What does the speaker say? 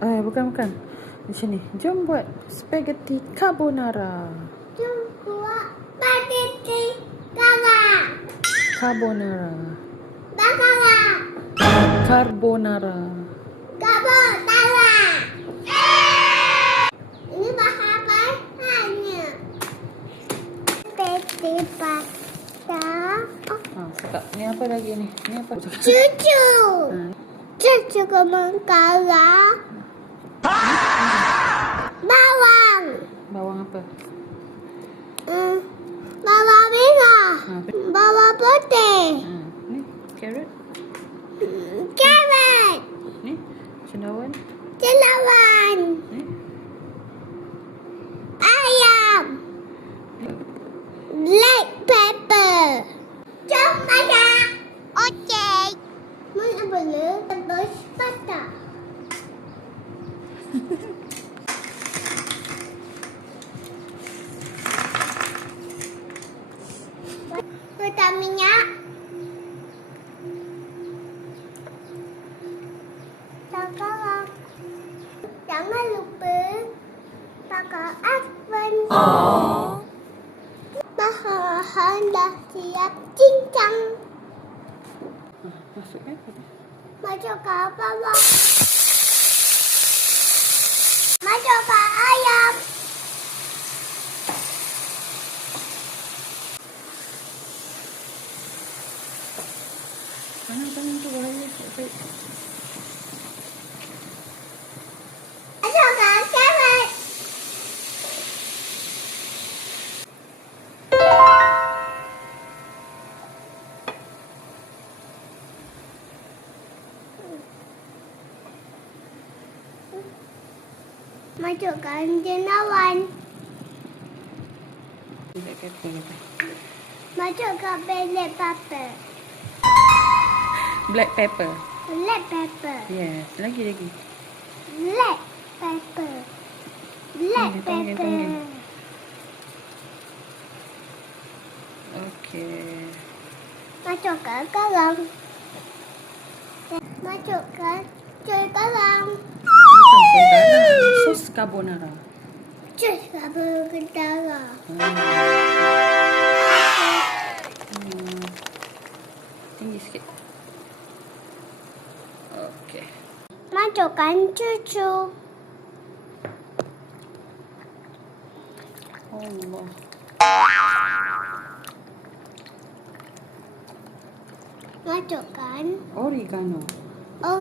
Bukan. Di sini. Jom buat spaghetti carbonara. Jom buat spaghetti carbonara. Carbonara. Ini bahan-bahannya. Spaghetti pasta. Cakap. Ni apa lagi ni? Ni apa? Cucu. Cucu kemengkara. Bawang. Bawang apa? Bawang merah. Bawang putih. Ni carrot. Carrot. Ni cendawan. Cendawan. Ni Ayam. Black pepper. Jom masak. Okey. Mana boleh tebus pasta. Letak minyak. Sekarang jangan lupa pakai oven. Bahan dah siap cincang. Masukkan. Masukkan bawang. Masukkan ayam. Tangan tu bahaya. Masukkan carrot. Masukkan cendawan. Black pepper. Masukkan black pepper. Black pepper. Black pepper. Yes. Lagi. Black pepper. Black Panggil. pepper. Okey. Masukkan garam. Masukkan cuy garam. Sos carbonara. Cuy carbonara. Tinggi sikit. Okey. Masukkan cucu. Allah. Masukkan Oregano.